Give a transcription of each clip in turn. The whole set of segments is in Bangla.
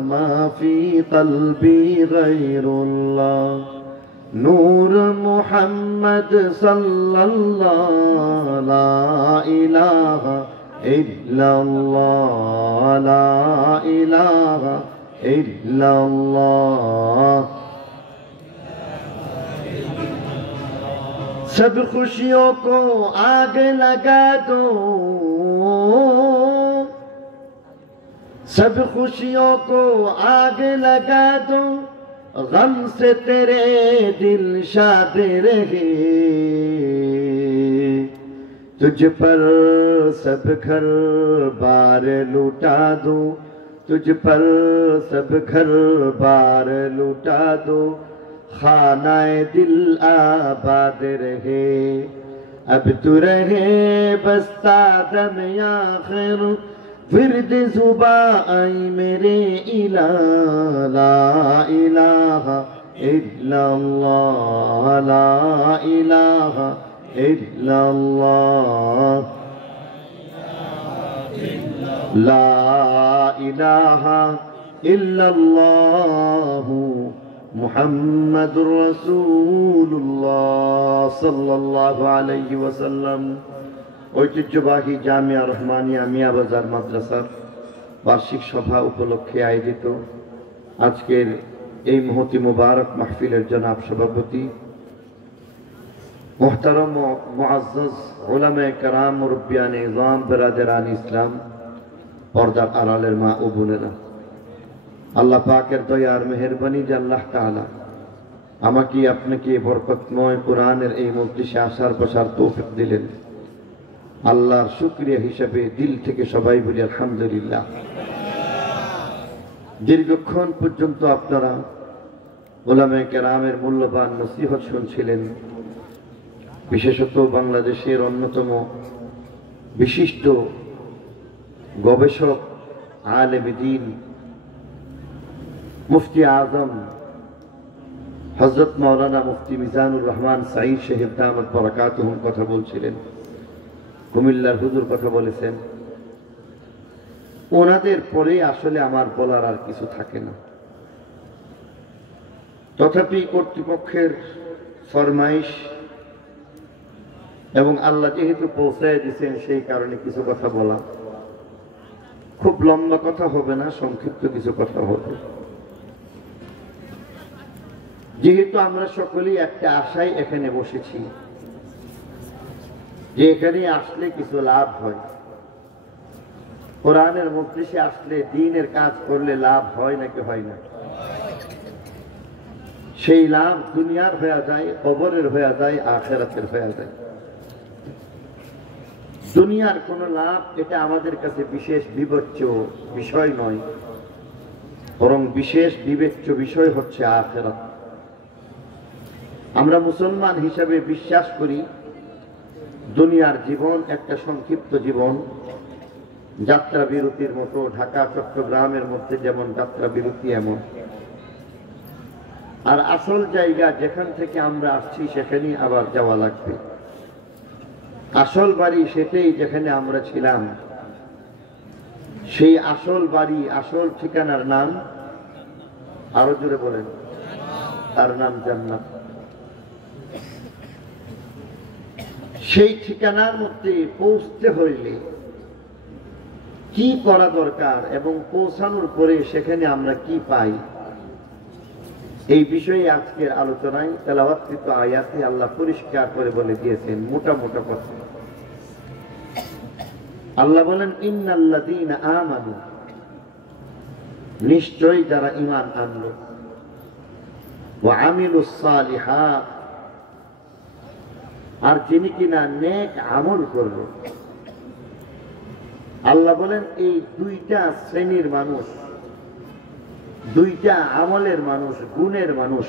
ما في قلبي غير الله نور محمد صلى الله لا إله إلا الله لا إله إلا الله सब खुशियों को आग लगा दो सब खुशियों को आग लगा दो गम से तेरे दिल शाद रहे तुझ पर सब घर बार लुटा दो तुझ पर सब घर बार लुटा दो खानाए दिल आबाद रहे अब तू रहे बस्ता दम आखिर विर्द जुबा आई मेरे इला ला इलाहा इल्लल्लाह ला इलाहा इल्लल्लाह ला इलाहा इल्लल्लाह मुहम्मदुर रसूलुल्लाह सल्लल्लाहु अलैहि वसल्लम ঐতিহ্যবাহী জামিয়া রহমানিয়া মিয়াবাজার মাদ্রাসার বার্ষিক সভা উপলক্ষে আয়োজিত আজকের এই মহতি মুবারক মাহফিলের জনাব সভাপতি মুহতারাম ও মুআজ্জাজ উলামায়ে কেরাম মুরব্বিয়ানে ইজম বিরাদরান ইসলাম পর্দার আড়ালের মা ও বোনেরা আল্লাহ পাকের দয়া আর মেহেরবানি যে আল্লাহ তাআলা আমাকে আপনাকে বরকতময় কোরআনের এই মজলিসে আসার বসার তৌফিক দিলেন আল্লাহর শুকরিয়া হিসেবে দিল থেকে সবাই বলি আলহামদুলিল্লাহ দীর্ঘক্ষণ পর্যন্ত আপনারা উলামায়ে কেরামের মূল্যবান নসিহত শুনছিলেন বিশেষত বাংলাদেশের অন্যতম বিশিষ্ট গবেষক আলেমে দ্বীন মুফতি আজম হযরত মাওলানা মুফতি মিজানুর রহমান সাঈদ সাহেব দামাত বরকাতুহুম কথা বলছিলেন কুমিল্লার হুজুর কথা বলেছেন ওনাদের পরে আসলে আমার বলার আর কিছু থাকে না তথাপি কর্তৃপক্ষের ফরমাইশ এবং আল্লাহ যেহেতু পৌঁছায় দিয়েছেন সেই কারণে কিছু কথা বলা খুব লম্বা কথা হবে না সংক্ষিপ্ত কিছু কথা হবে যেহেতু আমরা সকলেই একটা আশায় এখানে বসেছি যে এখানে আসলে কিছু লাভ হয় কোরআনের মজলিসে আসলে দ্বীনের কাজ করলে লাভ হয় নাকি হয় না সেই লাভ দুনিয়ার হয়ে যায় কবরের হয়ে যায় আখিরাতের হয়ে যায় দুনিয়ার কোন লাভ এটা আমাদের কাছে বিশেষ বিবেচ্য বিষয় নয় বরং বিশেষ বিবেচ্য বিষয় হচ্ছে আখিরাত আমরা মুসলমান হিসেবে বিশ্বাস করি দুনিয়ার জীবন একটা সংক্ষিপ্ত জীবন যাত্রা বিরতির মতো ঢাকা চট্টগ্রামের মধ্যে যেমন যাত্রা বিরতি এমন আর আসল জায়গা যেখান থেকে আমরা আসছি সেখানেই আবার যাওয়া লাগবে আসল বাড়ি সেটাই যেখানে আমরা ছিলাম সেই আসল বাড়ি আসল ঠিকানার নাম আরো জোরে বলেন তার নাম জান্নাত সেই ঠিকানার মধ্যে পৌঁছতে হইলে কি করা দরকার এবং পৌঁছানোর পরে সেখানে আমরা কি পাই এই বিষয়ে আজকের আলোচনায় তেলাওয়াতকৃত আয়াতে আল্লাহ পরিষ্কার করে বলে দিয়েছেন মোটা মোটা কথা আল্লাহ বলেন ইন্নাল্লাযীনা আমানু নিশ্চয়ই যারা ঈমান আনলো ওয়া আমিলুস সালিহাত আর যিনি কিনা নেক আমল করলো আল্লাহ বলেন এই দুইটা শ্রেণীর মানুষ দুইটা আমলের মানুষ গুণের মানুষ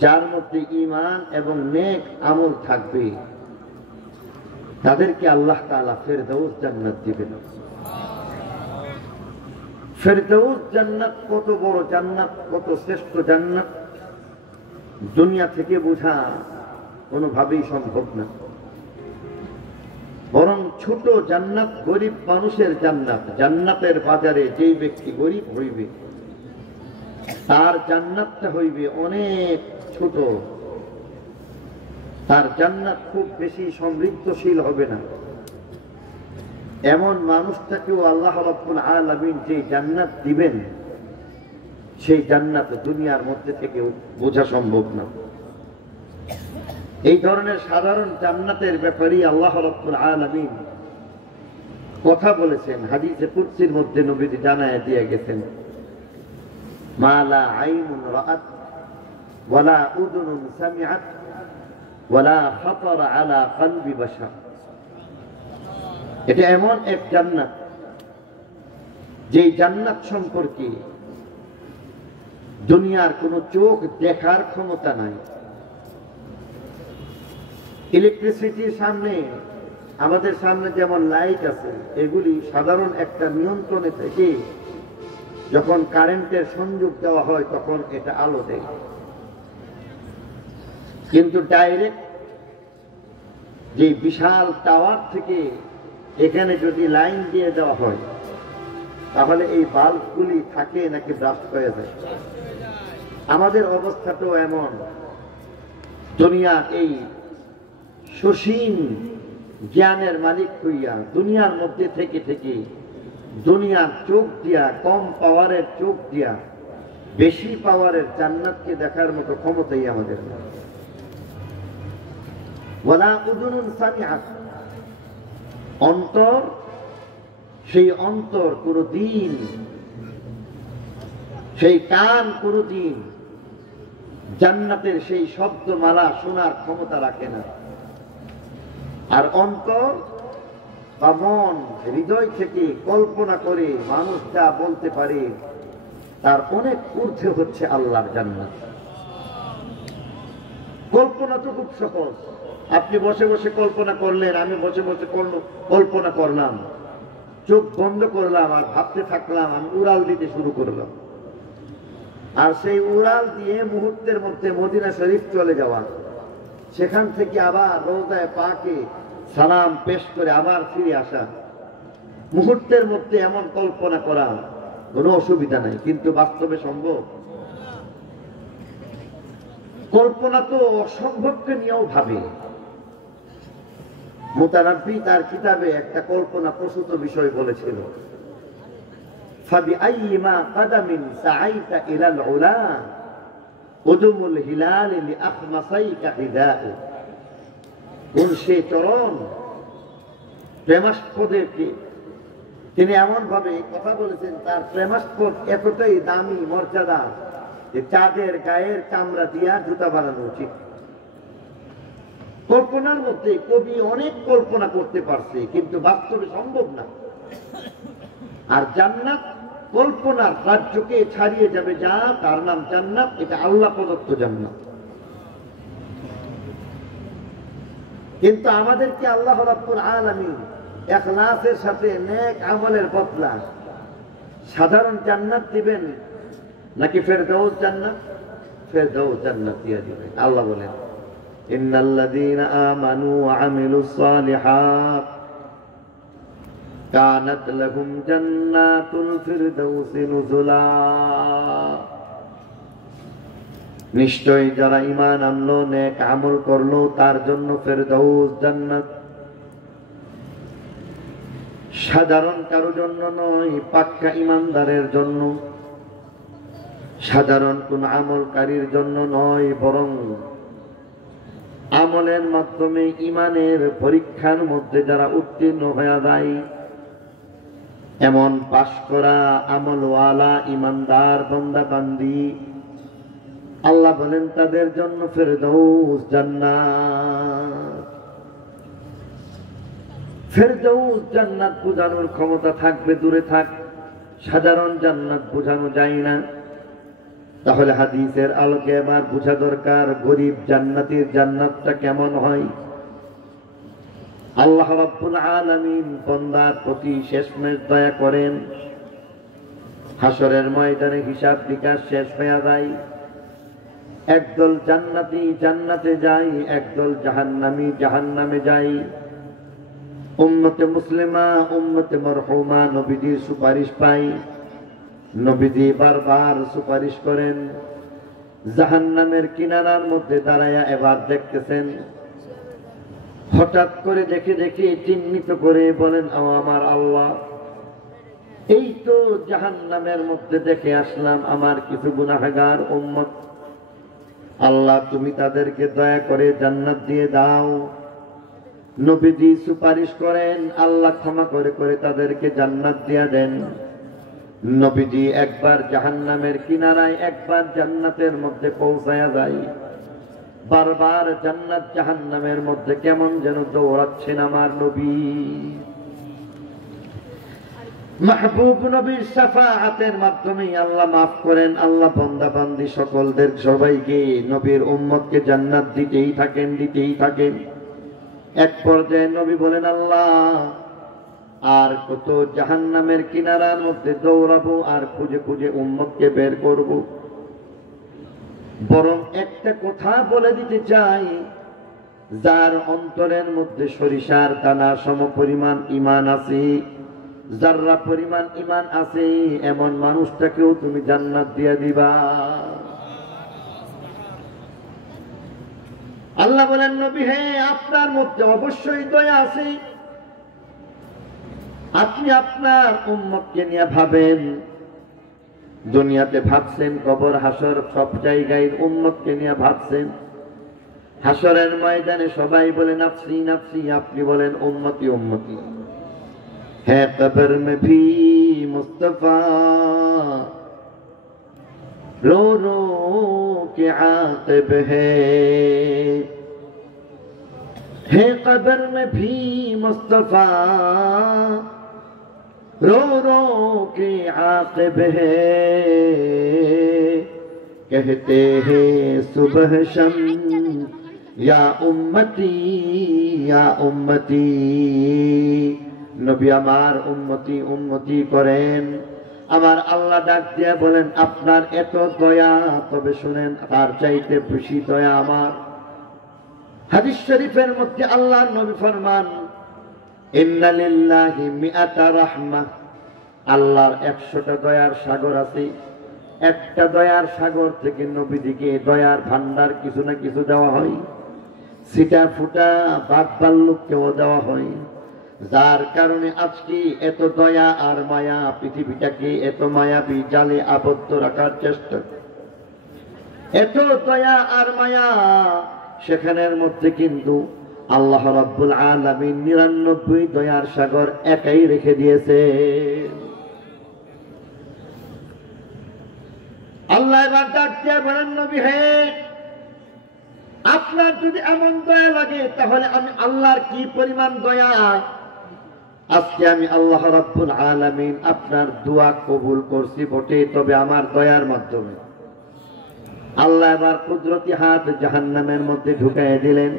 যার মধ্যে ঈমান এবং নেক আমল থাকবে তাদেরকে আল্লাহ তাআলা ফেরদাউস জান্নাত দিবেন ফেরদাউস জান্নাত কত বড় জান্নাত কত শ্রেষ্ঠ জান্নাত দুনিয়া থেকে বোঝা কোনোভাবেই সম্ভব না বরং ছোট জান্নাত, গরিব মানুষের জান্নাত। জান্নাতের বাজারে যেই ব্যক্তি গরিব হইবে তার জান্নাতটা হইবে অনেক ছোট, তার জান্নাত খুব বেশি সমৃদ্ধশীল হবে না। এমন মানুষটাকেও আল্লাহ রাব্বুল আলামিন যে জান্নাত দিবেন, সেই জান্নাত দুনিয়ার মধ্যে থেকে বোঝা সম্ভব না। এই ধরনের সাধারণ জান্নাতের ব্যাপারে আল্লাহ রাব্বুল আলামিন কথা বলেছেন। হাদিসে কুদসির মধ্যে নবীজি জানায় দিয়ে গেছেন, মা লা আইনুন রাআত ওয়ালা উযুনুন সামিআত ওয়ালা খাতারা আলা কলবি বাশার। এটা এমন এক জান্নাত, যেই জান্নাত সম্পর্কে দুনিয়ার কোনো চোখ দেখার ক্ষমতা নাই। ইলেকট্রিসিটির সামনে, আমাদের সামনে যেমন লাইট আছে, এগুলি সাধারণ একটা নিয়ন্ত্রণে থেকে যখন কারেন্টের সংযোগ দেওয়া হয় তখন এটা আলো দেয়। কিন্তু ডাইরেক্ট যে বিশাল টাওয়ার থেকে এখানে যদি লাইন দিয়ে দেওয়া হয় তাহলে এই বাল্বগুলি থাকে নাকি ব্রাস্ট হয়ে যায়। আমাদের অবস্থাটাও এমন। দুনিয়া এই সসীম জ্ঞানের মালিক হইয়া দুনিয়ার মধ্যে থেকে থেকে দুনিয়ার চোখ দিয়া, কম পাওয়ারের চোখ দিয়া বেশি পাওয়ারের জান্নাতকে দেখার মতো ক্ষমতাই আমাদের না। ওয়ালা উযুনুন সামিআত, অন্তর, সেই অন্তর কোনদিন, সেই কান কোনদিন জান্নাতের সেই শব্দমালা শোনার ক্ষমতা রাখে না। আর অন্তর বা মন, হৃদয় থেকে কল্পনা করে মানুষ যা বলতে পারে তার অনেক ঊর্ধ্বে হচ্ছে আল্লাহর জান্নাত। কল্পনা তো খুব সহজ। আপনি বসে বসে কল্পনা করলেন, আমি বসে বসে কল্পনা করলাম, চোখ বন্ধ করলাম আর ভাবতে থাকলাম, আমি উড়াল দিতে শুরু করলাম। আর সেই উড়াল দিয়ে মুহূর্তের মধ্যে মদিনা শরীফ চলে যাওয়া, সেখান থেকে আবার রওজায়ে পাকে সালাম পেশ করে আবার ফিরে আসা, মুহূর্তের মধ্যে এমন কল্পনা করা কোনো অসুবিধা নাই। কিন্তু বাস্তবে সম্ভব? কল্পনা তো অসম্ভবকে নিয়েও ভাবে। মুতানাব্বি তার কিতাবে একটা কল্পনা প্রসূত বিষয় বলেছিল, ফাবিআইয়িমা কাদামিন সাআইতা ইলাল উলা উদুমুল হিলাল লিআখমাসাইকা হিদাউ। কোন সে চরণ প্রেমাস্পদকে তিনি এমন ভাবে কথা বলেছেন, তার প্রেমাস্পদ এতটাই দামি মর্যাদা যে চাঁদের গায়ের চামড়া দিয়া জুতা বানানো উচিত। কল্পনার মধ্যে কবি অনেক কল্পনা করতে পারছে, কিন্তু বাস্তবে সম্ভব না। আর জান্নাত কল্পনার রাজ্যকে ছাড়িয়ে যাবে, যা তার নাম জান্নাত। এটা আল্লাহ প্রদত্ত জান্নাত। কিন্তু আমাদেরকে আল্লাহ রাব্বুল আলামিন ইখলাসের সাথে নেক আমলের বদলা সাধারণ জান্নাত দিবেন নাকি ফেরদাউস জান্নাত? ফেরদাউস জান্নাত দিয়ে দিবেন। আল্লাহ বলেন, ইন্নাল্লাযীনা আমানু ওয়া আমিলুস সালিহাত কানাত লাহুম জান্নাতুল ফিরদাউসি নুজুলা। নিশ্চয় যারা ঈমান আনলো, নেক আমল করলো, তার জন্য ফেরদাউস জান্নাত। সাধারণ কারো জন্য নয়, পাক্কা ঈমানদারের জন্য। সাধারণ কোন আমলকারীর জন্য নয়, বরং আমলের মাধ্যমে ঈমানের পরীক্ষার মধ্যে যারা উত্তীর্ণ হয়ে যায়, এমন পাশ করা আমলওয়ালা ঈমানদার বান্দা বান্দি, আল্লাহ বলেন তাদের জন্য ফেরদাউস জান্নাত। ফেরদাউস জান্নাত বোঝানোর ক্ষমতা থাকবে দূরে থাক, সাধারণ জান্নাত বোঝানো যায় না। তাহলে হাদিসের আলোকে এবার বোঝা দরকার গরিব জান্নাতীর জান্নাতটা কেমন হয়। আল্লাহ রাব্বুল আলামিন বান্দার প্রতি শেষমেশ দয়া করেন। হাসরের ময়দানে হিসাব বিকাশ শেষ হয়ে যায়, একদল জান্নাতি জান্নাতে যায়, একদল জাহান্নামী জাহান্নামে যায়। উম্মতে মুসলিমা, উম্মতে মরহুমা নবীজির সুপারিশ পাই। নবীজি বারবার সুপারিশ করেন। জাহান্নামের কিনারার মধ্যে দাঁড়ায়া এবার দেখতেছেন, হঠাৎ করে দেখে চিহ্নিত করে বলেন, ও আমার আল্লাহ, এই তো জাহান্নামের মধ্যে দেখে আসলাম আমার কিছু গুনাহগার উম্মত। আল্লাহ তুমি তাদেরকে দয়া করে জান্নাত দিয়ে দাও। নবীজি সুপারিশ করেন, আল্লাহ ক্ষমা করে করে তাদেরকে জান্নাত দিয়ে দেন। নবীজি একবার জাহান্নামের কিনারায়, একবার জান্নাতের মধ্যে পৌঁছায়া যায়। বারবার জান্নাত জাহান্নামের মধ্যে কেমন যেন দৌড়াচ্ছেন আমার নবী। মাহবুব নবীর শাফাআতের মাধ্যমে আল্লাহ মাফ করেন। আল্লাহ বান্দা বান্দি সকলদের সবাইকে নবীর উম্মতকে জান্নাত দিতেই থাকেন। এক পর্যায়ে নবী বলেন, আল্লাহ আর কত জাহান্নামের কিনারার মধ্যে দৌড়াবো আর খুঁজে খুঁজে উম্মতকে বের করব। বরং একটা কথা বলে দিতে চাই, যার অন্তরের মধ্যে সরিষার দানা সম পরিমাণ ঈমান আছে, যাররা পরিমাণ ঈমান আছে, এমন মানুষটাকেও তুমি জান্নাত দিয়ে দিবা। আল্লাহ বলেন, নবী হে, আপনার মধ্যে অবশ্যই দয়া আছে। আপনি আপনার উম্মতকে নিয়ে ভাবেন। দুনিয়াতে ভাবছেন, কবর হাসর সব জায়গায় উম্মতকে নিয়ে ভাবছেন। হাসরের ময়দানে সবাই বলে নাফসি নাফসি, আপনি বলেন উম্মতি উম্মতি। है कब्र में भी मुस्तफा रो रो के आकिब है कब्र में भी मुस्तफा रो रो के आकिब है कहते हैं सुबह शम या उम्मती या उम्मती। নবী আমার উম্মতি উম্মতি করেন। আমার আল্লাহ ডাক দিয়ে বলেন, আপনার এত দয়া, তবে শুনেন তার চাইতে বেশি দয়া আমার। হাদিস শরীফের মধ্যে আল্লাহর নবী ফরমান, ইন্না লিল্লাহি মিআতা রাহমাহ, আল্লাহর 100টা দয়ার সাগর আছে। একটা দয়ার সাগর থেকে নবীদিকে দয়ার ভান্ডার কিছু না কিছু দেওয়া হয়। সিটা ফুটা বাঘ ভাল্লুককেও দেওয়া হয়। যার কারণে আজকে এত দয়া আর মায়া, পৃথিবীটাকে এত মায়াবী জালে আবদ্ধ রাখার চেষ্টা, এত দয়া আর মায়া, সেখানের মধ্যে কিন্তু আল্লাহ রাব্বুল আলামিন 99 দয়ার সাগর একাই রেখে দিয়েছে। আল্লাহ এবার ডাক দিয়ে বলেন, নবী হে, আপনার যদি এমন দয়া লাগে, তাহলে আমি আল্লাহর কি পরিমাণ দয়া। আজকে আমি আল্লাহ রাব্বুল আলামিন আপনার দোয়া কবুল করছি বটে, তবে আমার দয়ার মাধ্যমে। আল্লাহ এবার কুদরতি হাত জাহান্নামের মধ্যে ঢুকাইয়া দিলেন।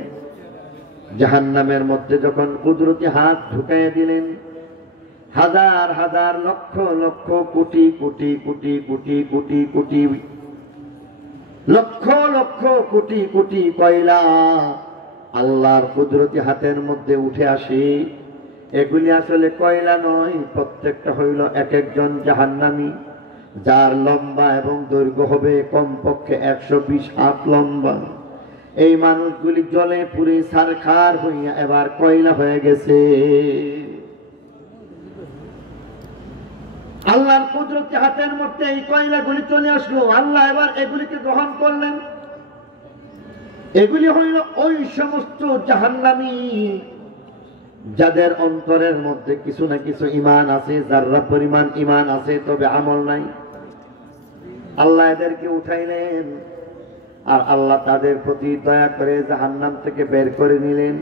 জাহান্নামের মধ্যে যখন কুদরতি হাত ঢুকাইয়া দিলেন, হাজার হাজার লক্ষ লক্ষ কোটি কোটি কোটি কোটি কোটি কোটি লক্ষ লক্ষ কোটি কোটি কয়লা আল্লাহর কুদরতি হাতের মধ্যে উঠে আসে। এগুলি আসলে কয়লা নয়, প্রত্যেকটা হইল এক একজন জাহান্নামী, যার লম্বা এবং দৈর্ঘ্য হবে কমপক্ষে 120 হাত লম্বা। এই মানুষগুলি জলে পুড়ে ছারখার হইয়া এবার কয়লা হয়ে গেছে। আল্লাহর কুদরতি হাতের মধ্যে এই কয়লাগুলি চলে আসলো। আল্লাহ এবার এগুলিকে গ্রহণ করলেন। এগুলি হইল ওই সমস্ত জাহান্নামী যাদের অন্তরের মধ্যে কিছু না কিছু ঈমান আছে, যাররা পরিমাণ ঈমান আছে, তবে আমল নাই। আল্লাহ এদেরকে উঠাইলেন আর আল্লাহ তাদের প্রতি দয়া করে জাহান্নাম থেকে বের করে নিলেন।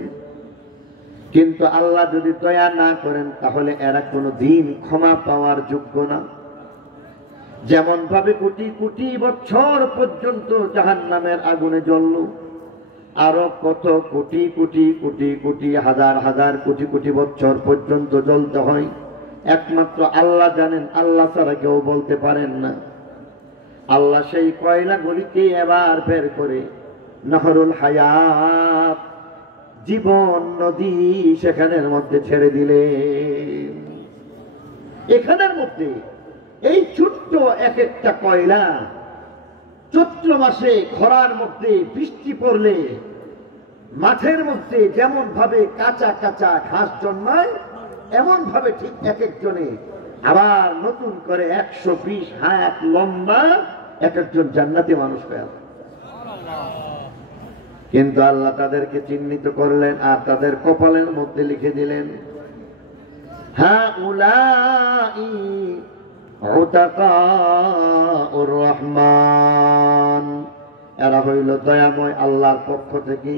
কিন্তু আল্লাহ যদি দয়া না করেন, তাহলে এরা কোনো দিন ক্ষমা পাওয়ার যোগ্য না। যেমন ভাবে কোটি কোটি বছর পর্যন্ত জাহান্নামের আগুনে জ্বলল, আরো কত কোটি কোটি কোটি কোটি হাজার হাজার কোটি কোটি বছর পর্যন্ত জ্বলতে হয়, একমাত্র আল্লাহ জানেন। আল্লাহ ছাড়া কেউ বলতে পারেন না। আল্লাহ সেই কয়লাগুলিকে এবার বের করে নহরুল হায়াত, জীবন নদী সেখানের মধ্যে ছেড়ে দিলেন। এখানের মধ্যে এই ছোট্ট এক একটা কয়লা চৈত্র মাসে খরার মধ্যে বৃষ্টি পড়লে মাঠের মধ্যে যেমন ভাবে কাঁচা কাঁচা ঘাস জন্মায়, এমন ভাবে ঠিক এক একজনে আবার নতুন করে 120 হাত লম্বা এক একজন জান্নাতি মানুষ হয়ে আছে। কিন্তু আল্লাহ তাদেরকে চিহ্নিত করলেন আর তাদের কপালের মধ্যে লিখে দিলেন, হাউলাই উতাকাউর রহমান, এরা হইল দয়াময় আল্লাহর পক্ষ থেকে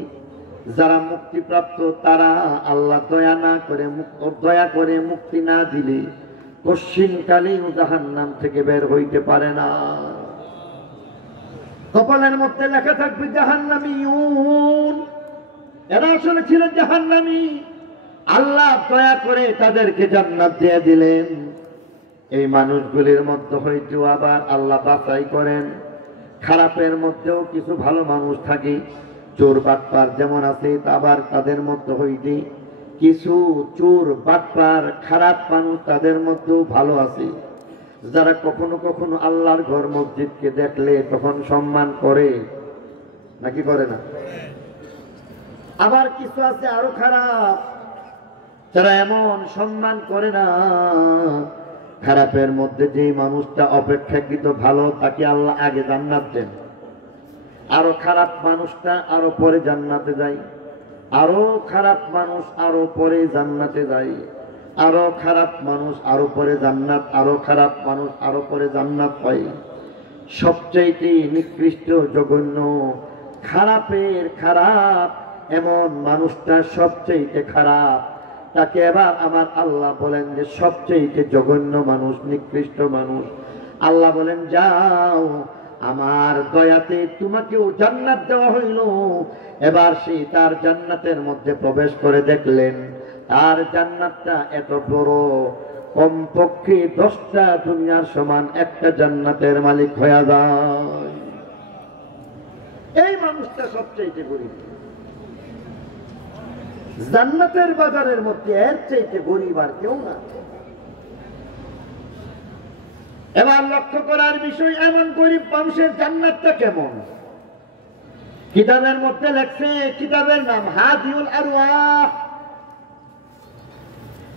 যারা মুক্তিপ্রাপ্ত। তারা আল্লাহ দয়া করে মুক্তি না দিলে কশ্চিনকালেও জাহান্নাম থেকে বের হইতে পারে না। কপালের মধ্যে লেখা থাকবে জাহান্নামীয়ুন, এরা আসলে ছিল জাহান্নামী। আল্লাহ দয়া করে তাদেরকে জান্নাত দিয়ে দিলেন। এই মানুষগুলির মধ্যে হইতেও আবার আল্লাহ বাছাই করেন, খারাপের মধ্যেও কিছু ভালো মানুষ থাকে। চোর বাটপার যেমন আছে, আবার তাদের মধ্যে হইতে কিছু চোর বাটপার খারাপ মানুষ তাদের মধ্যেও ভালো আছে, যারা কখনো কখনো আল্লাহর ঘর মসজিদকে দেখলে তখন সম্মান করে, নাকি করে না? আবার কিছু আছে আরো খারাপ, যারা এমন সম্মান করে না। খারাপের মধ্যে যে মানুষটা অপেক্ষাকৃত ভালো, তাকে আল্লাহ আগে জান্নাত দেন, আরো খারাপ মানুষটা আরো পরে জান্নাতে যায়, আরো খারাপ মানুষ আরো পরে জান্নাতে যায়, আরো খারাপ মানুষ আরো পরে জান্নাত, আরো খারাপ মানুষ আরো পরে জান্নাত হয়। সবচেয়ে নিকৃষ্ট জঘন্য খারাপের খারাপ এমন মানুষটা সবচেয়ে খারাপ, তাকে এবার আমার আল্লাহ বলেন যে সবচেয়ে জঘন্য মানুষ, নিকৃষ্ট মানুষ। আল্লাহ বলেন, যাও আমার দয়াতে তোমাকেও জান্নাত দেওয়া হইল। এবার সে তার জান্নাতের মধ্যে প্রবেশ করে দেখলেন তার জান্নাতটা এত বড়, কমপক্ষে 10টা দুনিয়ার সমান একটা জান্নাতের মালিক হয়ে যায়। এই মানুষটা সবচেয়ে গরিব। জান্নাতের বাজারের মধ্যে এর চাইতে গরিব আর কেউ না। এবার লক্ষ্য করার বিষয়, এমন গরিব মানুষের জান্নাতটা কেমন। কিতাবের মধ্যে লেখছে, কিতাবের নাম হাদিউল আরওয়াহ,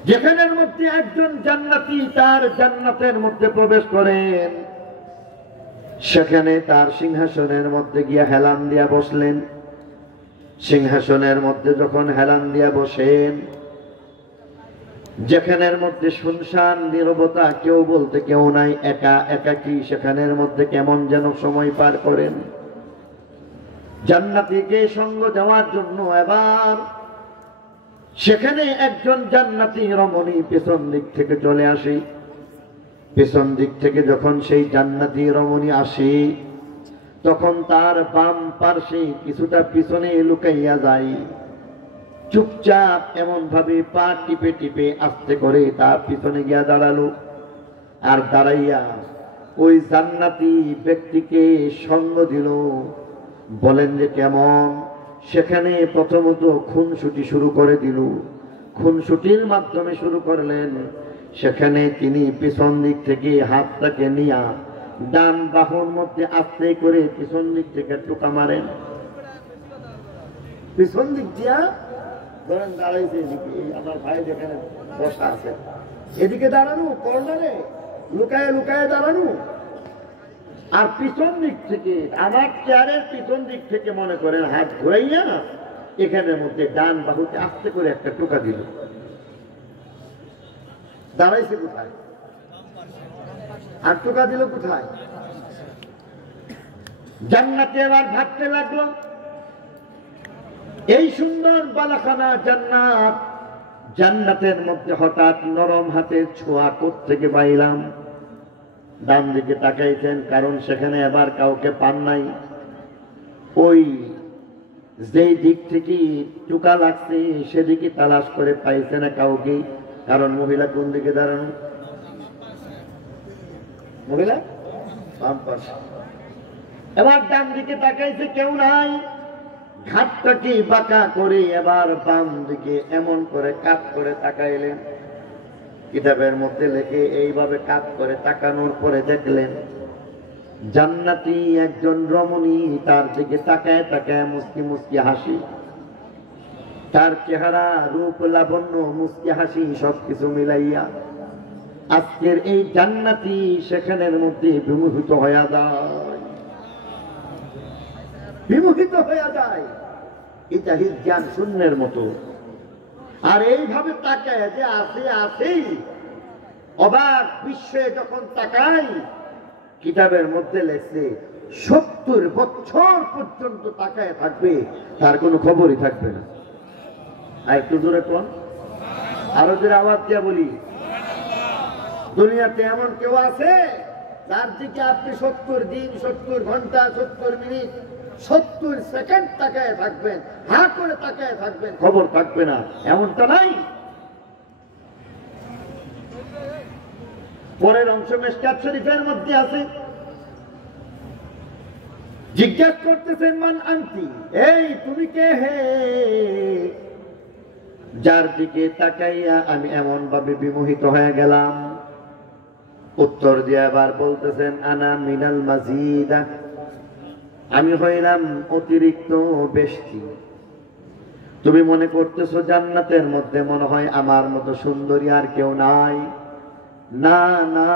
যেখানের মধ্যে একজন জান্নাতি তার জান্নাতের মধ্যে প্রবেশ করেন, সেখানে তার সিংহাসনের মধ্যে গিয়া হেলান দিয়া বসলেন। সিংহাসনের মধ্যে যখন হেলান দিয়া বসেন, যেখানের মধ্যে শুনশান নীরবতা, কেউ বলতে কেউ নাই, একা একাকী, সেখানের মধ্যে কেমন যেন সময় পার করেন। জান্নাতীকে সঙ্গ দেওয়ার জন্য এবার সেখানে একজন জান্নাতি রমণী পেছন দিক থেকে চলে আসে। পেছন দিক থেকে যখন সেই জান্নাতি রমণী আসে, তখন তার বাম পার্শ্বে কিছুটা পিছনে লুকাইয়া যায়। চুপচাপ এমন ভাবে পা টিপে টিপে আস্তে করে তার পিছনে গিয়া দাঁড়ালো, আর দাঁড়াইয়া ওই জান্নাতি ব্যক্তিকে সঙ্গ দিল। বলেন যে কেমন? সেখানে প্রথমত খুনসুটি শুরু করে দিল। খুনসুটির মাধ্যমে শুরু করলেন। সেখানে তিনি পিছন দিক থেকে হাতটাকে নিয়া ডান বাহুর মধ্যে আস্তে করে পিছন দিক থেকে টোকা মারেন। পিছন দিক দিয়া ধরেন দাঁড়াইছে এদিকে, আমার ভাই যেখানে বসা আছে এদিকে দাঁড়ানো, কর্নারে লুকায় লুকায় দাঁড়ানো, আর পিছন দিক থেকে আমার চেয়ারের পিছন দিক থেকে মনে করেন হাত ঘুরাইয়া এখানের মধ্যে ডান বাহুতে আস্তে করে একটা টোকা দিল। দাঁড়াইছে কোথায় আর টোকা দিল কোথায়? জান্নাতে এবার ভাবতে লাগলো, এই সুন্দর বালাখানা জান্নাত, জান্নাতের মধ্যে হঠাৎ নরম হাতের ছোঁয়া কোত্থেকে পাইলাম। ডান দিকে তাকাইছেন, কারণ সেখানে এবার কাউকে পান নাই। ওই যেই দিক থেকে টুকা লাগছে সেদিকে তালাশ করে পাইছে না কাউকে, কারণ মহিলা কোন দিকে দাঁড়ানো? মহিলা বাম পাশে। এবার ডান দিকে তাকাইছে, কেউ নাই। ঘাটটাকে বাঁকা করে এবার বাম দিকে এমন করে কাত করে তাকাইলেন। কিতাবের মধ্যে লেখে এইভাবে কাত করে তাকানোর পরে দেখলেন জান্নাতি একজন রমণী তার দিকে তাকায় তাকায় মুস্কি মুস্কি হাসি। তার চেহারা, রূপ, লাবণ্য, মুস্কি হাসি সবকিছু মিলাইয়া আজকের এই জান্নাতি সেখানের মধ্যে বিমোহিত হয়ে যায়, বিমোহিত হয়ে যায়। এটা জ্ঞান শূন্যের মতো। আর এইভাবে তাকায় যে আছে আছেই, অবাক বিশ্বে যখন তাকাই, কিতাবের মধ্যে লেখছে 70 বছর পর্যন্ত তাকায় থাকবে, তার কোনো খবরই থাকবে না। আর একটু জোরে কোন, আরো জোরে আওয়াজ দিয়ে বলি, দুনিয়াতে এমন কেউ আছে যার দিকে আপনি 70 দিন, 70 ঘন্টা, 70 মিনিট, 70 সেকেন্ড তাকায় থাকবেন, হা করে তাকায় থাকবেন, খবর থাকবে না? এমনটা নাই। পরের অংশ মিশকাত শরীফের মধ্যে আছে, জিজ্ঞাসা করতেছেন মান আনতি, এই তুমি কে হে যার দিকে তাকাইয়া আমি এমন ভাবে বিমোহিত হয়ে গেলাম? উত্তর দিয়ে আবার বলতেছেন আনা মিনাল মাজিদা, আমি হইলাম অতিরিক্ত বেশি। তুমি মনে করতেছো জান্নাতের মধ্যে মনে হয় আমার মতো সুন্দরী আর কেউ নাই? না না,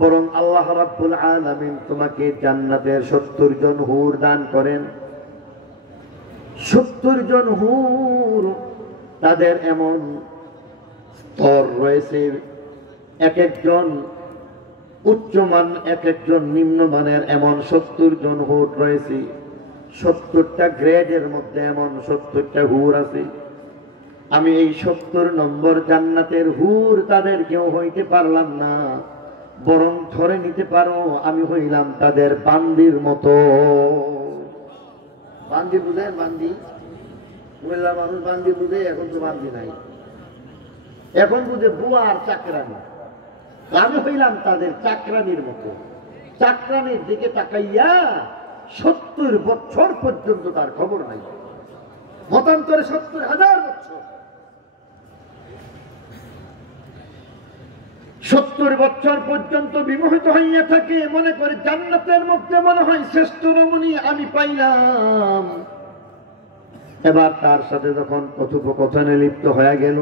বরং আল্লাহ রাব্বুল আলামিন তোমাকে জান্নাতের 70 জন হুর দান করেন। 70 জন হুর, তাদের এমন স্তর রয়েছে, এক একজন উচ্চমান, এক একজন নিম্নমানের, এমন 70 জন হুর রয়েছে। 70টা গ্রেডের মধ্যে এমন 70টা হুর আছে। আমি এই 70 নম্বর জান্নাতের হুর তাদের কেউ হইতে পারলাম না, বরং ধরে নিতে পারো আমি হইলাম তাদের বান্দির মতো। বান্দি বুঝেন? বান্দি মহিলা মানুষ বান্দি বুঝে, এখন তো বান্দি নাই, এখন বুঝে বুয়া আর চাকরানি। আমি হইলাম তাদের চাকরানির মতো। চাকরানির দিকে তাকাইয়া 70 বছর পর্যন্ত তার খবর নাই, মতান্তরে 70,000 বছর। 70 বছর পর্যন্ত বিমোহিত হইয়া থাকে, মনে করে জান্নাতের মধ্যে মনে হয় শ্রেষ্ঠ রমণী আমি পাইলাম। এবার তার সাথে যখন কথোপকথনে লিপ্ত হয়ে গেল,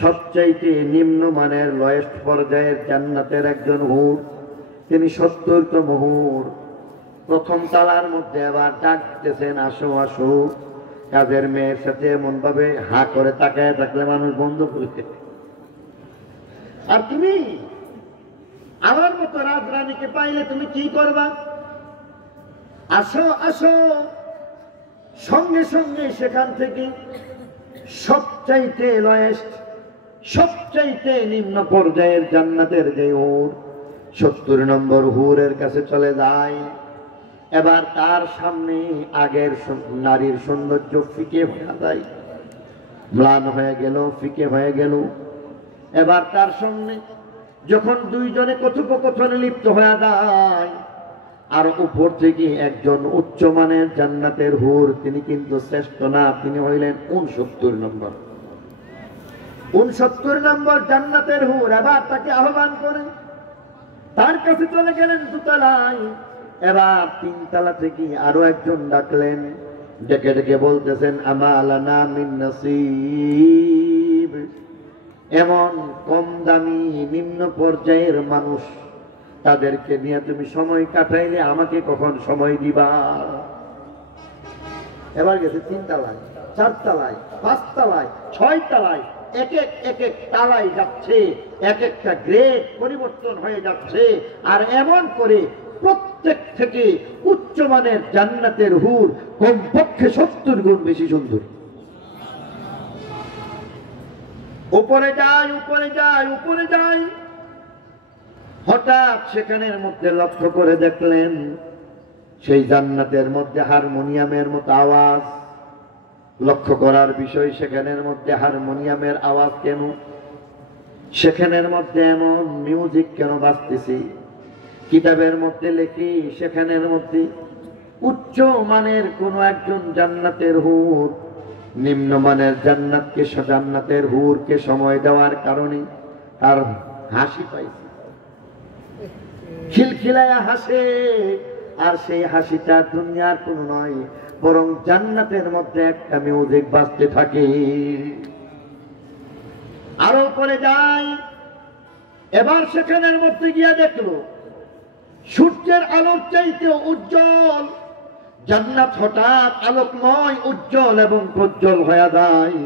সবচাইতে নিম্নমানের লয়েস্ট পর্যায়ের জান্নাতের একজন হুর, তিনি 70তম হুর, প্রথম তালার মধ্যে আবার ডাকতেছেন আসো আসো। কাজের মেয়ের সাথে এমন ভাবে হা করে তাকায় থাকলে মানুষ বন্ধ করে। আর তুমি আমার মতো রাজরানীকে পাইলে তুমি কি করবা? আসো আসো। সঙ্গে সঙ্গে সেখান থেকে সবচাইতে লয়েস্ট, সবচাইতে নিম্ন পর্যায়ের জান্নাতের যে হুর, 70 নম্বর হুরের কাছে চলে যায়। এবার তার সামনে আগের নারীর সৌন্দর্য ফিকে হয়ে যায়, ম্লান হয়ে গেল, ফিকে হয়ে গেল। এবার তার সামনে যখন দুইজনে কথোপকথনে লিপ্ত হয়ে যায়, আর উপর থেকে একজন উচ্চমানের জান্নাতের হুর, তিনি কিন্তু শ্রেষ্ঠ না, তিনি হইলেন 69 নম্বর। 69 নম্বর জান্নাতের হুর এবার তাকে আহ্বান করে তার কাছে চলে গেলেন দুতলায়। এবার 3 তলা থেকে আরো একজন ডাকলেন, ডেকে ডেকে বলতেছেন আমালানা মিন নসিব, এমন কম দামি নিম্ন পর্যায়ের মানুষ, তাদেরকে নিয়ে তুমি সময় কাটাইলে আমাকে কখন সময় দিবা? এবার গেছে 3 তলায়, 4 তলায়, 5 তলায়, 6 তলায়, এক এক তালায় যাচ্ছে, এক একটা গ্রেড পরিবর্তন হয়ে যাচ্ছে। আর এমন করে প্রত্যেক থেকে উচ্চমানের জান্নাতের হুর কমপক্ষে 70 গুণ বেশি সুন্দর। উপরে যায়, উপরে যায়, উপরে যায়। হঠাৎ সেখানের মধ্যে লক্ষ্য করে দেখলেন সেই জান্নাতের মধ্যে হারমোনিয়ামের মতো আওয়াজ। লক্ষ্য করার বিষয়, সেখানের মধ্যে হারমোনিয়ামের আওয়াজ কেন? সেখানের মধ্যে এমন মিউজিক কেন বাজতেছে? কিতাবের মধ্যে লেখি সেখানের মধ্যে উচ্চ মানের কোন একজন জান্নাতের হুর নিম্নমানের জান্নাতের হুরকে সময় দেওয়ার কারণে তার হাসি পাইছে, খিলখিলায়া হাসে। আর সেই হাসিটা দুনিয়ার কোন নয়, বরং জান্নাতের মধ্যে একটা মিউজিক বাজতে থাকে। আরো পরে যায়, এবার সেখানের মধ্যে গিয়া দেখলো সূর্যের আলোর চাইতে উজ্জ্বল জান্নাত হঠাৎ আলোকময়, উজ্জ্বল এবং প্রজ্জ্বল হয়ে যায়।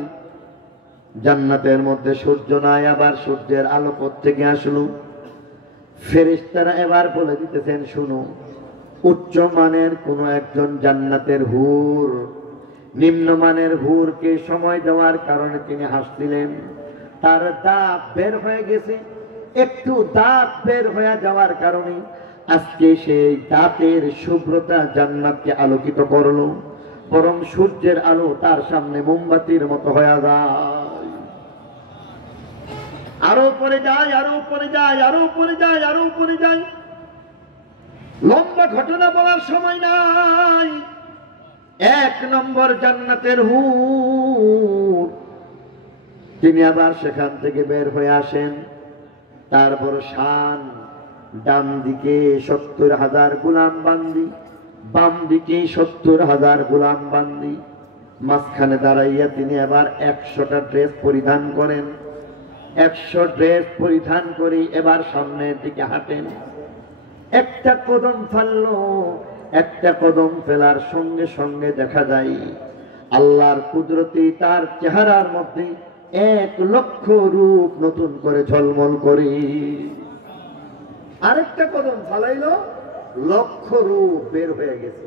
জান্নাতের মধ্যে সূর্য নাই, আবার সূর্যের আলো কোত্থেকে আসলো? ফেরেশতারা এবার বলে দিতেছেন, শুনো, উচ্চ মানের কোন একজন জান্নাতের হুর নিম্নমানের হুরকে সময় দেওয়ার কারণে তিনি হাসছিলেন। তার দাঁত বের হয়ে গেছে, একটু দাঁত বের হয়ে যাওয়ার কারণে আজকে সেই দাঁতের শুভ্রতা জান্নাতকে আলোকিত করলো, বরং সূর্যের আলো তার সামনে মোমবাতির মতো হয়ে যায়। আরো উপরে যায়, আরো উপরে যায়, আরো উপরে যায়, আরো উপরে যায়। লম্বা ঘটনা বলার সময় নাই। এক নম্বর জান্নাতের হুর তিনি আবার সেখান থেকে বের হয়ে আসেন। তারপর শান, ডান দিকে 70,000 গোলাম বান্দি, বাম দিকে 70,000 গোলাম বান্দি। মাঝখানে দাঁড়াইয়া তিনি আবার 100টা ড্রেস পরিধান করেন। 100 ড্রেস পরিধান করে এবার সামনের দিকে হাঁটেন। একটা কদম ফেললো, একটা কদম ফেলার সঙ্গে সঙ্গে দেখা যায় আল্লাহর কুদরতি তার চেহারার মধ্যে 1,00,000 রূপ নতুন করে ঝলমল করে। আরেকটা কদম ফালাইলো, 1,00,000 রূপ বের হয়ে গেছে।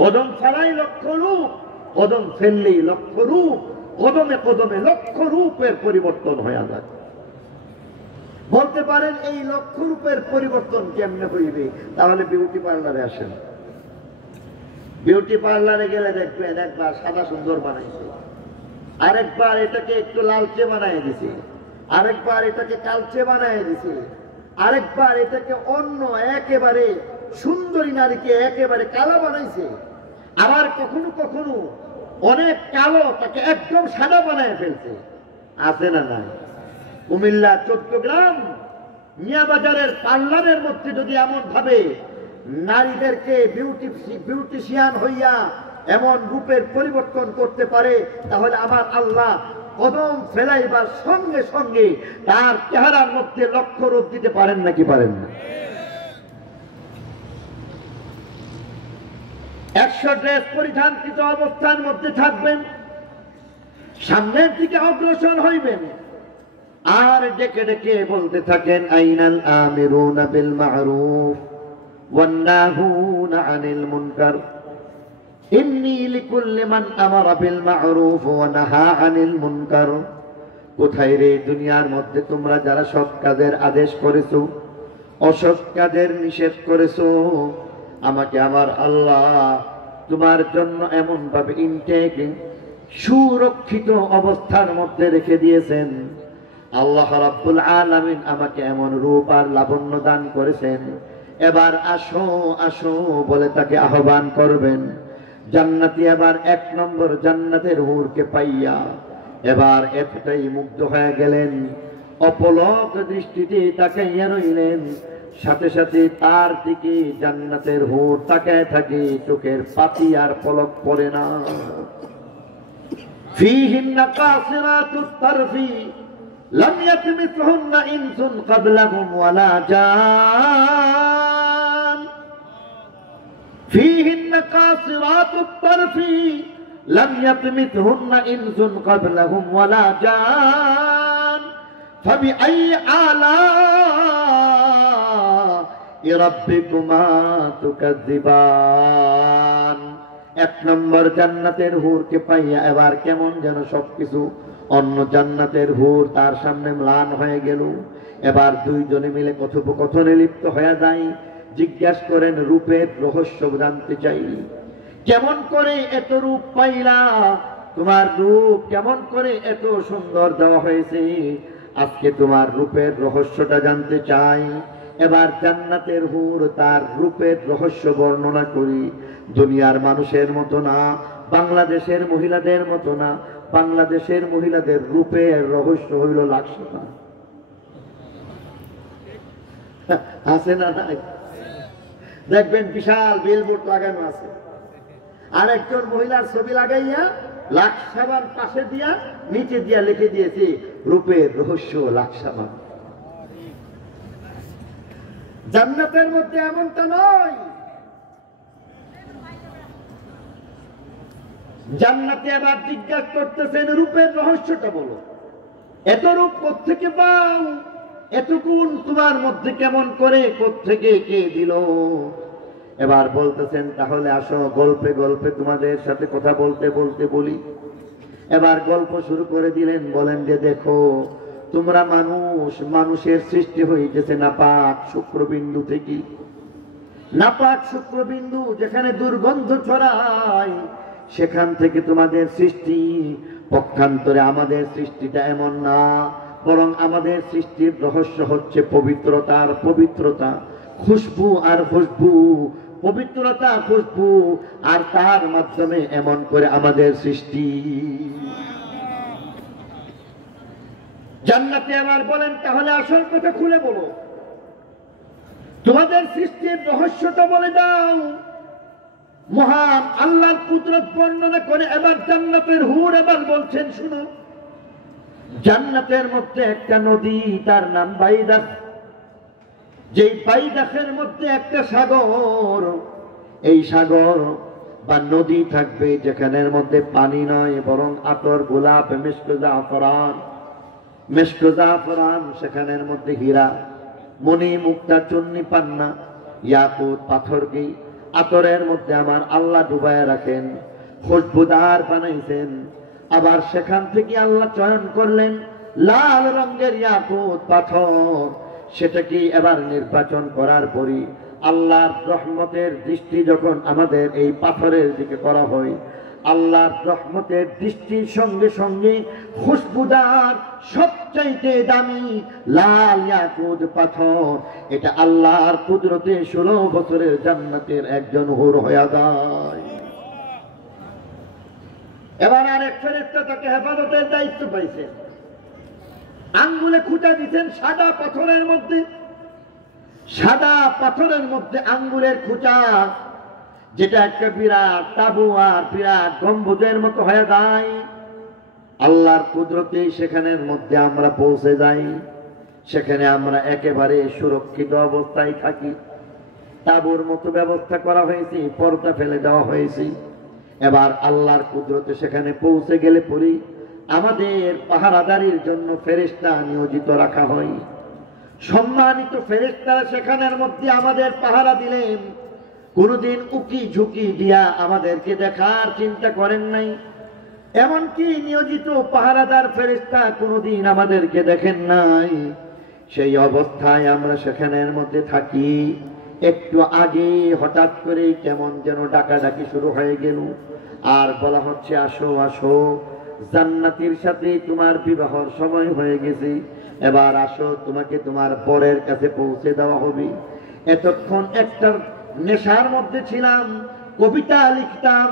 কদম ফালাই 1,00,000 রূপ, কদম ফেললেই 1,00,000 রূপ, কদমে কদমে 1,00,000 রূপের পরিবর্তন হয়ে যায়। বলতে পারেন এই 1,00,000 রূপের পরিবর্তন কেমনে হইবে? তাহলে বিউটি পার্লারে আসেন। বিউটি পার্লারে গেলে দেখবেন একবার সাদা সুন্দর বানাইছে, আরেকবার এটাকে একটু লালচে বানায় দিছে, আরেকবার এটাকে কালচে বানায় দিছে, আরেকবার এটাকে অন্য একেবারে সুন্দরী নারীকে একেবারে কালো বানাইছে। আবার কখনো কখনো অনেক কালো তাকে একদম সাদা বানায় ফেলছে। আছে না নাই? কুমিল্লা 14 গ্রাম মিয়াবাজারের পার্লারের মধ্যে যদি এমন ভাবে নারীদেরকে বিউটিশিয়ান হইয়া এমন রূপের পরিবর্তন করতে পারে, তাহলে আমার আল্লাহ কদম ফেলাইবার সঙ্গে সঙ্গে তার চেহারার মধ্যে 1,00,000 রূপ দিতে পারেন নাকি পারেন না? 100 ড্রেস পরিধানকৃত অবস্থার মধ্যে থাকবেন, সামনের দিকে অগ্রসর হইবেন, আর ডেকে ডেকে বলতে থাকেন, আইনাল আমিরুনা বিল মা'রুফ ওয়ান নাহুনা আনিল মুনকার ইন্নী লিকুল্লি মান আমারা বিল মা'রুফ ওয়া নাহা আনিল মুনকার। কোথায় রে দুনিয়ার মধ্যে তোমরা যারা সৎ কাজের আদেশ করেছো, অসৎ কাজের নিষেধ করেছো? আমাকে আমার আল্লাহ তোমার জন্য এমন ভাবে ইনটেক সুরক্ষিত অবস্থার মধ্যে রেখে দিয়েছেন। আল্লাহ রাব্বুল আলামিন আমাকে এমন রূপ আর লাবণ্য দান করেছেন। এবার আসো আসো বলে তাকে আহ্বান করবেন। জান্নাতি এবার 1 নম্বর জান্নাতের হুরকে পাইয়া এবার এতটাই মুগ্ধ হয়ে গেলেন, অপলক দৃষ্টিতে তাকাইয়া রইলেন। সাথে সাথে তার দিকে জান্নাতের হুর তাকায় থাকে, চোখের পাতি আর পলক পড়ে না। ফীহিন্না কাসিরাতুত তারফি লাম ইয়াতমিসহুন্না ইনসুন ক্বাবলাহুম ওয়ালা জান। ফীহিন্না কাসিরাতুত তারফি লাম ইয়াতমিসহুন্না ইনসুন ক্বাবলাহুম ওয়ালা জান। ফাবিআইয়ি আলা'i রাব্বিকুমা তুকাজ্জিবান। 1 নম্বর জান্নাতের হুরকে পাইয়া এবার কেমন যেন সবকিছু অন্য জান্নাতের হুর তার সামনে ম্লান হয়ে গেল। এবার দুইজনে মিলে কথোপকথনে লিপ্ত হয়ে যায়। জিজ্ঞাসা করেন, রূপের রহস্য জানতে চাই, কেমন করে এত রূপ পাইলা? তোমার রূপ কেমন করে এত সুন্দর দেওয়া হয়েছে? আজকে তোমার রূপের রহস্যটা জানতে চাই। এবার জান্নাতের হুর তার রূপের রহস্য বর্ণনা করি। দুনিয়ার মানুষের মতো না, বাংলাদেশের মহিলাদের মতো না। বাংলাদেশের মহিলাদের রূপের রহস্য হইল লাকসামা। আছে না নাই? দেখবেন বিশাল বিলবোর্ড লাগানো আছে, আর একজন মহিলার ছবি লাগাইয়া লাকসামার পাশে দিয়া নিচে দিয়া লিখে দিয়েছে রূপের রহস্য লাকসামা। জান্নাতের মধ্যে এমনটা নয়। জান্নাতে আবার জিজ্ঞাসা করতেছেন রূপের রহস্যটা বলো, এত রূপ কোত্থেকে পাও, এত গুণ তোমার মধ্যে কেমন করে, কোত্থেকে কে দিল? এবার বলতেছেন তাহলে আসো গল্পে গল্পে তোমাদের সাথে কথা বলতে বলতে বলি। এবার গল্প শুরু করে দিলেন, বলেন যে দেখো তোমরা মানুষ, মানুষের সৃষ্টি হয়েছে নাপাক শুক্রবিন্দু থেকে। নাপাক শুক্রবিন্দু যেখানে দুর্গন্ধ ছড়ায় সেখান থেকে তোমাদের সৃষ্টি। পক্ষান্তরে আমাদের সৃষ্টিটা এমন না, বরং আমাদের সৃষ্টির রহস্য হচ্ছে পবিত্রতার পবিত্রতা, খুশবু আর খুশবু, পবিত্রতা খুশবু, আর তার মাধ্যমে এমন করে আমাদের সৃষ্টি। জান্নাতে আবার বলেন তাহলে আসল কথা খুলে বলো, তোমাদের সৃষ্টির রহস্যটা বলে দাও। মহান আল্লাহর কুদরত বর্ণনা করে এবার জান্নাতের হুর এবার বলছেন শুনো, জান্নাতের মধ্যে একটা নদী, তার নাম বাইদাখ। যেই বাইদাখের মধ্যে একটা সাগর, এই সাগর বা নদী থাকবে যেখানের মধ্যে পানি নয় বরং আতর, গোলাপ, মিশক জাফরান, মিশক জাফরান, সেখানের মধ্যে হীরা, মণি, মুক্তা, চুন্নি, পান্না, ইয়াকুত, পাথরকে আতরের মধ্যে আমার আল্লাহ ডুবায় রাখেন, খুশবুদার বানাইছেন। আবার সেখান থেকে আল্লাহ চয়ন করলেন লাল রঙের ইয়াকুত পাথর, সেটাকে এবার নির্বাচন করার পরই আল্লাহর রহমতের দৃষ্টি যখন আমাদের এই পাথরের দিকে করা হয়, আল্লাহর রহমতের দৃষ্টির সঙ্গে সঙ্গে খুশবুদার সবচাইতে দামি লাল ইয়াকুত পাথর, এটা আল্লাহর কুদরতে 16 বছরের জান্নাতের একজন হুর হয়ে যায়। এবার আর এক ফেরেশতা তাকে হেফাজতের দায়িত্ব পাইছে, আঙ্গুলে খুঁটা দিচ্ছেন সাদা পাথরের মধ্যে, সাদা পাথরের মধ্যে আঙ্গুলের খুঁটা, যেটা একটা বিরাট তাবু আর বিরাট গম্বুজের মতো হয়ে যায়। আল্লাহর কুদরতে সেখানের মধ্যে আমরা পৌঁছে যাই, সেখানে আমরা একেবারে সুরক্ষিত অবস্থায় থাকি। তাবুর মতো ব্যবস্থা করা হয়েছে, পর্দা ফেলে দেওয়া হয়েছে। এবার আল্লাহর কুদরতে সেখানে পৌঁছে গেলে পরে আমাদের পাহারাদারির জন্য ফেরেশতা নিয়োজিত রাখা হয়। সম্মানিত ফেরেশতারা সেখানের মধ্যে আমাদের পাহারা দিলেন, কোনদিন উকি ঝুঁকি দিয়া আমাদেরকে দেখার চিন্তা করেন নাই। এমনকি নিয়োজিত পাহারাদার ফেরেশতা কোনদিন আমাদেরকে দেখেন নাই। সেই অবস্থায় আমরা সেখানের মধ্যে থাকি। একটু আগে হঠাৎ করে কেমন যেন ডাকাডাকি শুরু হয়ে গেল, আর বলা হচ্ছে আসো আসো, জান্নাতীর সাথে তোমার বিবাহর সময় হয়ে গেছে, এবার আসো তোমাকে তোমার বরের কাছে পৌঁছে দেওয়া হবে। এতক্ষণ একটা নেশার মধ্যে ছিলাম, কবিতা লিখতাম,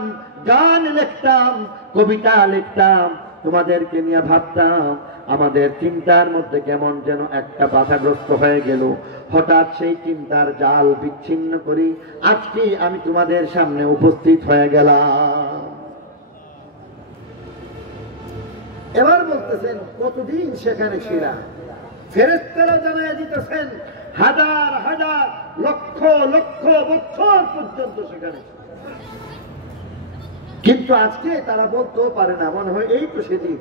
গান লিখতাম, কবিতা লিখতাম, তোমাদেরকে নিয়ে ভাবতাম, আমাদের চিন্তার মধ্যে কেমন যেন একটা বাধাগ্রস্ত হয়ে গেল। হঠাৎ সেই চিন্তার জাল বিচ্ছিন্ন করি আজকে আমি তোমাদের সামনে উপস্থিত হয়ে গেলাম। এবার বলতেছেন কতদিন সেখানে ছিলাম, ফেরেশতারা জানাইয়া দিতেছেন হাজার হাজার লক্ষ লক্ষ বছর পর্যন্ত সেখানে। কিন্তু আজকে তারা বলতেও পারে না, মনে হয় এই তো সেদিন।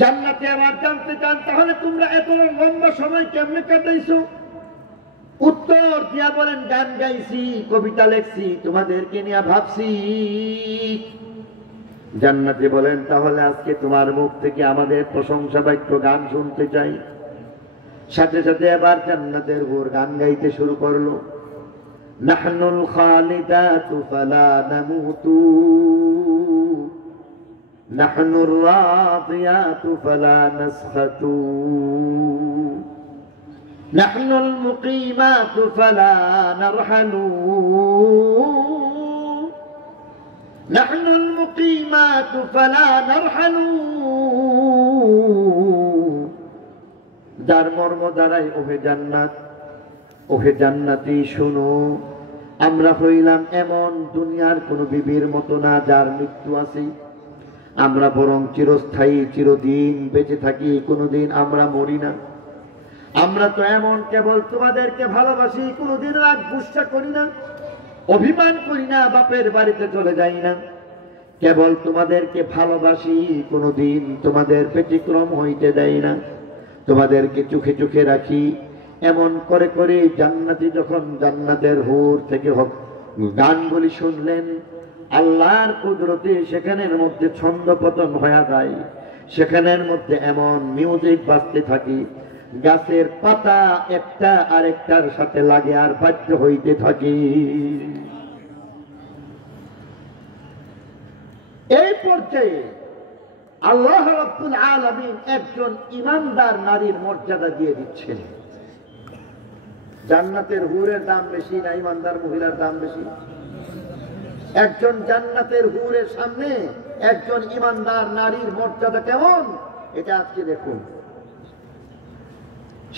জান্নাতে আবার জানতে চান তাহলে তোমরা এত লম্বা সময় কেমনে কাটাইছো? উত্তর দিয়া বলেন গান গাইছি, কবিতা লেখছি, তোমাদেরকে নিয়ে ভাবছি। জান্নাতে বলেন তাহলে আজকে তোমার মুখ থেকে আমাদের প্রশংসা বাক্য গান শুনতে চাই। সাথে সাথে আবার জান্নাতের হুর গান গাইতে শুরু করলো, নাহনুল খালিদাতু ফালা নামুতু, নাহনুর রাদিয়াতু ফালা নাসখাতু, নাহনুল মুকিমাতু ফালা নারহানু, নাহনুল মুকিমাতু ফালা নারহানু। যার মর্ম দ্বারাই ওহে জান্নাত, ওহে জান্নাতি শুনো, আমরা হইলাম এমন দুনিয়ার কোন বিবির মতো না যার মৃত্যু আছে। আমরা বরং চিরস্থায়ী, চিরদিন বেঁচে থাকি, কোনোদিন আমরা মরি না। আমরা তো এমন কেবল তোমাদেরকে ভালোবাসি, কোনোদিন রাগ গুসা করি না, অভিমান করি না, বাপের বাড়িতে চলে যাই না। কেবল তোমাদেরকে ভালোবাসি, কোনোদিন তোমাদের ব্যতিক্রম হইতে দেয় না, তোমাদেরকে চোখে চোখে রাখি। এমন করে করে জান্নাতি যখন জান্নাতের হুর থেকে গানগুলি শুনলেন, আল্লাহর কুদরতে সেখানের মধ্যে ছন্দ পতন হয়ে যায়, সেখানের মধ্যে এমন মিউজিক বাজতে থাকে, গাছের পাতা একটা আরেকটার সাথে লাগে আর বাধ্য হইতে থাকে। এই পর্যায়ে আল্লাহ রাব্বুল আলামিন একজন ঈমানদার নারীর মর্যাদা দিয়ে দিচ্ছেন। জান্নাতের হুরের দাম বেশি না ঈমানদার মহিলার দাম বেশি? একজন জান্নাতের হুরের সামনে একজন ঈমানদার নারীর মর্যাদা কেমন, এটা আজকে দেখুন।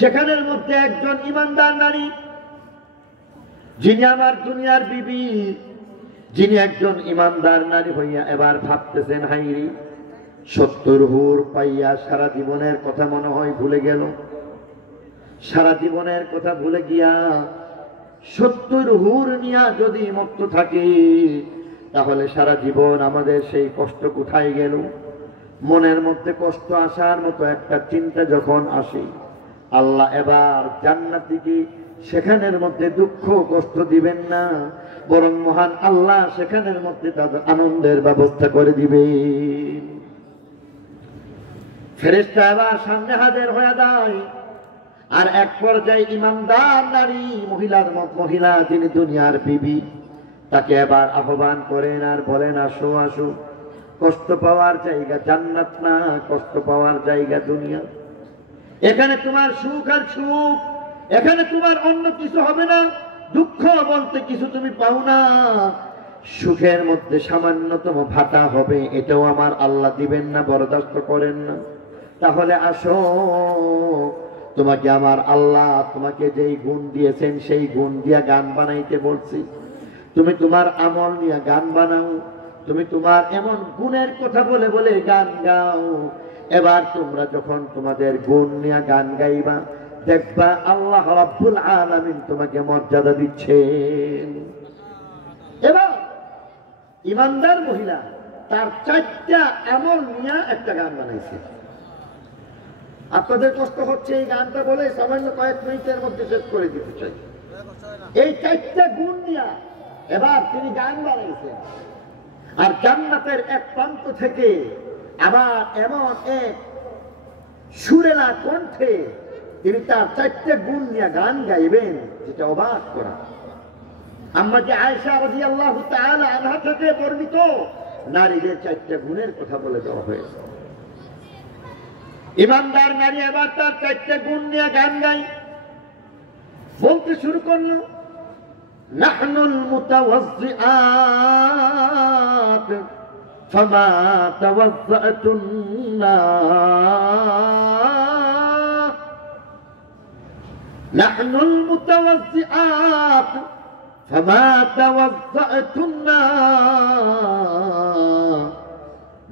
সেখানের মধ্যে একজন ঈমানদার নারী, যিনি আমার দুনিয়ার বিবি, যিনি একজন ঈমানদার নারী হইয়া এবার ভাবতেছেন, হাইরি 70 হুর পাইয়া সারা জীবনের কথা মনে হয় ভুলে গেল। সারা জীবনের কথা ভুলে গিয়া 70 হুর নিয়া যদি মুক্ত থাকে, তাহলে সারা জীবন আমাদের সেই কষ্ট কোথায় গেল? মনের মধ্যে কষ্ট আসার মতো একটা চিন্তা যখন আসে, আল্লাহ এবার জান্নাতীকে সেখানের মধ্যে দুঃখ কষ্ট দিবেন না, বরং মহান আল্লাহ সেখানের মধ্যে তাদের আনন্দের ব্যবস্থা করে দিবেন। ফেরেশতা এবার সামনে হাজির হয়ে যায়, আর এক পর্যায়ে ঈমানদার নারী, মহিলা যিনি দুনিয়ার বিবি, তাকে এবার আহ্বান করেন আর বলেন, আসো আসো, কষ্ট পাওয়ার জায়গা জান্নাত না, কষ্ট পাওয়ার জায়গা দুনিয়া। এখানে তোমার সুখ আর সুখ, এখানে তোমার অন্য কিছু হবে না, দুঃখ বলতে কিছু তুমি পাও না। সুখের মধ্যে সামান্যতম ভাটা হবে, এটাও আমার আল্লাহ দিবেন না, বরদাস্ত করেন না। তাহলে আসো, তোমাকে আমার আল্লাহ তোমাকে যেই গুণ দিয়েছেন সেই গুণ দিয়া গান বানাইতে বলছি, তুমি তোমার আমল নিয়ে গান বানাও, তুমি তোমার এমন গুণের কথা বলে বলে গান গাও। এবার তোমরা যখন তোমাদের গুণ নিয়ে গান গাইবা, দেখবা আল্লাহ রাব্বুল আলামিন তোমাকে মর্যাদা দিচ্ছেন। এবার ঈমানদার মহিলা তার 4টা আমল নিয়ে একটা গান বানাইছে। আপনাদের কষ্ট হচ্ছে এই গানটা বলে সামান্য কয়েক মিনিটের মধ্যে শেষ করে দিতে চাই। এই 4টা গুণ নিয়ে এবার তিনি গান বানাইছেন, আর জান্নাতের এক প্রান্ত থেকে আবার এমন এক সুরেলা কণ্ঠে তিনি তার 4টা গুণ নিয়ে গান গাইবেন, যেটা অবাক করা। আম্মা যে আয়েশা রাদিয়াল্লাহু তাআলা আনহা থেকে বর্ণিত নারীদের 4টা গুণের কথা বলে দেওয়া হয়েছে। ঈমানদার নারী এবার তার 4টা গুণ নিয়ে গান গাই, বলতে শুরু করলো, নাহনুল মুতাওয়াজ্জিআত ফামা তাওয়াজ্জাতুন্না, নাহনুল মুতাওয়াজ্জিআত ফামা তাওয়াজ্জাতুন্না,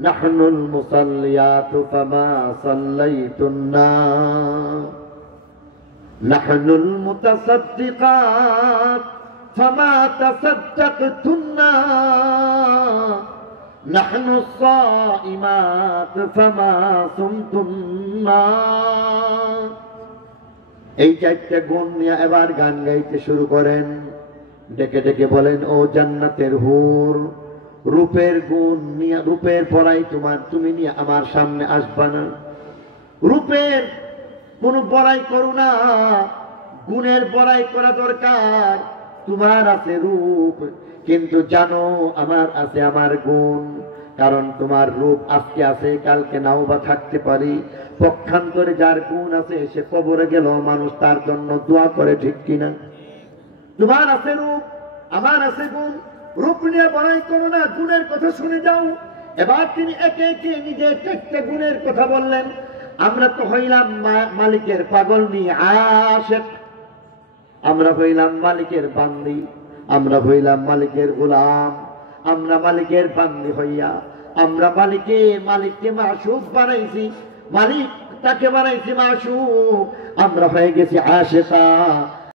নাহনুল মুসাল্লিয়াত ফামা সাল্লাইতুন্না, নাহনুল মুতাসাদ্দিকাত ফামা তাসাদ্দাকতুন্না, নাহনুস সাইমাত ফামা সুমতুন্না। এই 4টা গুণ নিয়ে এবার গান গাইতে শুরু করেন। ডেকে ডেকে বলেন, ও জান্নাতের হুর, রূপের গুণ নিয়ে, রূপের বড়াই তুমি নিয়ে আমার সামনে আসবা না। রূপের কোন বড়াই করো না, গুণের বড়াই করা দরকার। তোমার আছে রূপ, কিন্তু জানো আমার আছে আমার গুণ, কারণ তোমার রূপ আজকে আছে, কালকে নাও বা থাকতে পারি। পক্ষান্তরে যার গুণ আছে সে কবরে গেল মানুষ তার জন্য দোয়া করে, ঠিক কিনা? তোমার আছে রূপ, আমার আছে গুণ, রূপ নিয়ে বড়াই করো না, গুণের কথা শুনে যাও। এবার তিনি একে একে নিজের একটা গুণের কথা বললেন। আমরা তো হইলাম মালিকের পাগল নিয়ে আশেক, আমরা হইলাম মালিকের বান্দি, আমরা হইলাম মালিকের গোলাম, আমরা মালিকের বান্দি হইয়া আমরা মালিককে মাশুক বানাইছি, মালিক তাকে বানাইছি মাশুক, আমরা হয়ে গেছি আশেকা।